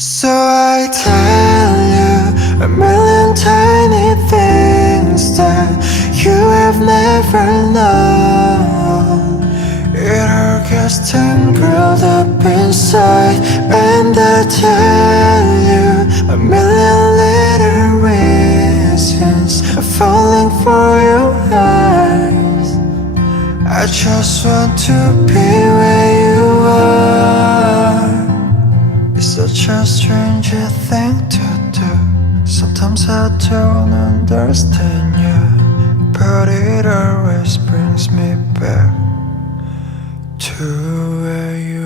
So I tell you a million tiny things that you have never known. It all gets tangled up inside, and I tell you a million little reasons I'm falling for your eyes. I just want to be where you are. It's such a strange thing to do. Sometimes I don't understand you, but it always brings me back to where you